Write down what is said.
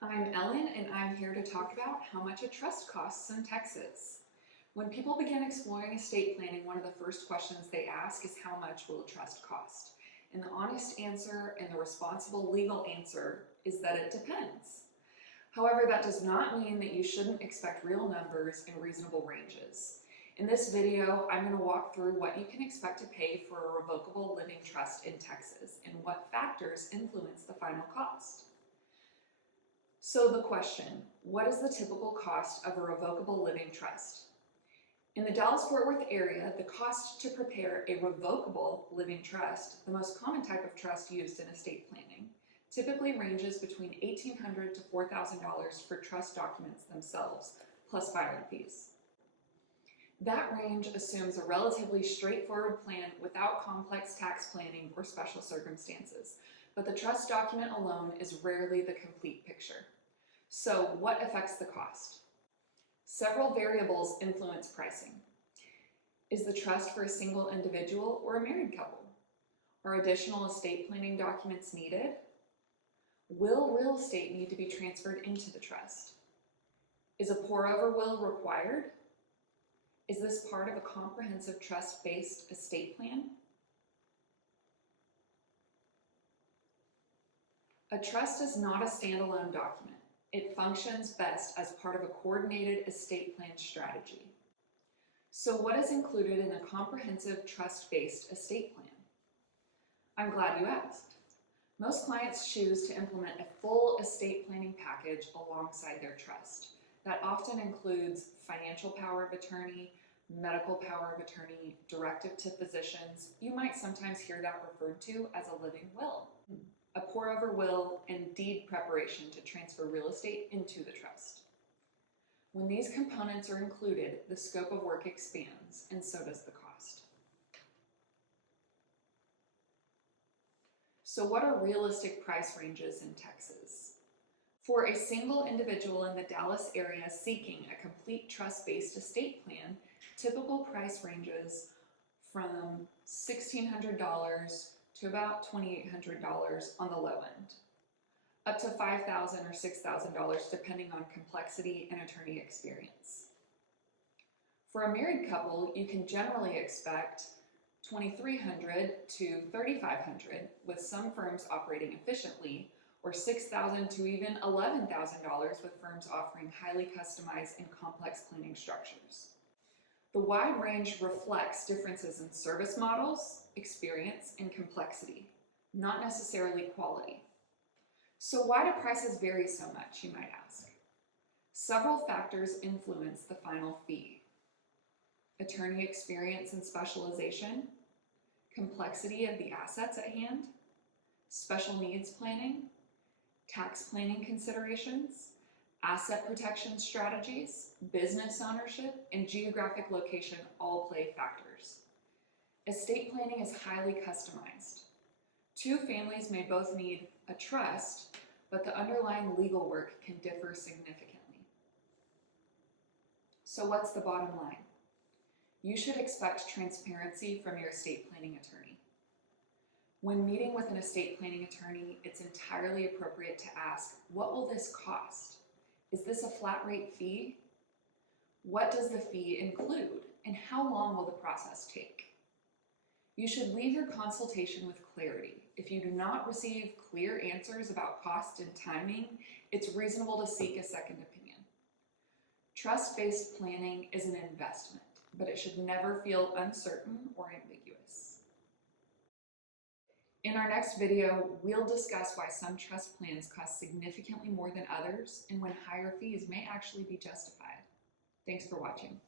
I'm Ellen, and I'm here to talk about how much a trust costs in Texas. When people begin exploring estate planning, one of the first questions they ask is how much will a trust cost? And the honest answer and the responsible legal answer is that it depends. However, that does not mean that you shouldn't expect real numbers and reasonable ranges. In this video, I'm going to walk through what you can expect to pay for a revocable living trust in Texas and what factors influence the final cost. So the question, what is the typical cost of a revocable living trust? In the Dallas-Fort Worth area, the cost to prepare a revocable living trust, the most common type of trust used in estate planning, typically ranges between $1,800 to $4,000 for trust documents themselves, plus filing fees. That range assumes a relatively straightforward plan without complex tax planning or special circumstances, but the trust document alone is rarely the complete picture. So what affects the cost? Several variables influence pricing. Is the trust for a single individual or a married couple? Are additional estate planning documents needed? Will real estate need to be transferred into the trust? Is a pour-over will required? Is this part of a comprehensive trust-based estate plan? A trust is not a standalone document. It functions best as part of a coordinated estate plan strategy. So what is included in a comprehensive trust-based estate plan? I'm glad you asked. Most clients choose to implement a full estate planning package alongside their trust. That often includes financial power of attorney, medical power of attorney, directive to physicians. You might sometimes hear that referred to as a living will, a pour-over will, and deed preparation to transfer real estate into the trust. When these components are included, the scope of work expands, and so does the cost. So what are realistic price ranges in Texas? For a single individual in the Dallas area seeking a complete trust-based estate plan, typical price ranges from $1,600 to about $2,800 on the low end, up to $5,000 or $6,000 depending on complexity and attorney experience. For a married couple, you can generally expect $2,300 to $3,500, with some firms operating efficiently, or $6,000 to even $11,000 with firms offering highly customized and complex planning structures. The wide range reflects differences in service models, experience, and complexity, not necessarily quality. So why do prices vary so much, you might ask? Several factors influence the final fee. Attorney experience and specialization, complexity of the assets at hand, special needs planning, tax planning considerations, asset protection strategies, business ownership, and geographic location all play factors. Estate planning is highly customized. Two families may both need a trust, but the underlying legal work can differ significantly. So what's the bottom line? You should expect transparency from your estate planning attorney. When meeting with an estate planning attorney, it's entirely appropriate to ask, what will this cost? Is this a flat rate fee? What does the fee include? And how long will the process take? You should leave your consultation with clarity. If you do not receive clear answers about cost and timing, it's reasonable to seek a second opinion. Trust-based planning is an investment, but it should never feel uncertain or ambiguous. In our next video, we'll discuss why some trust plans cost significantly more than others and when higher fees may actually be justified. Thanks for watching.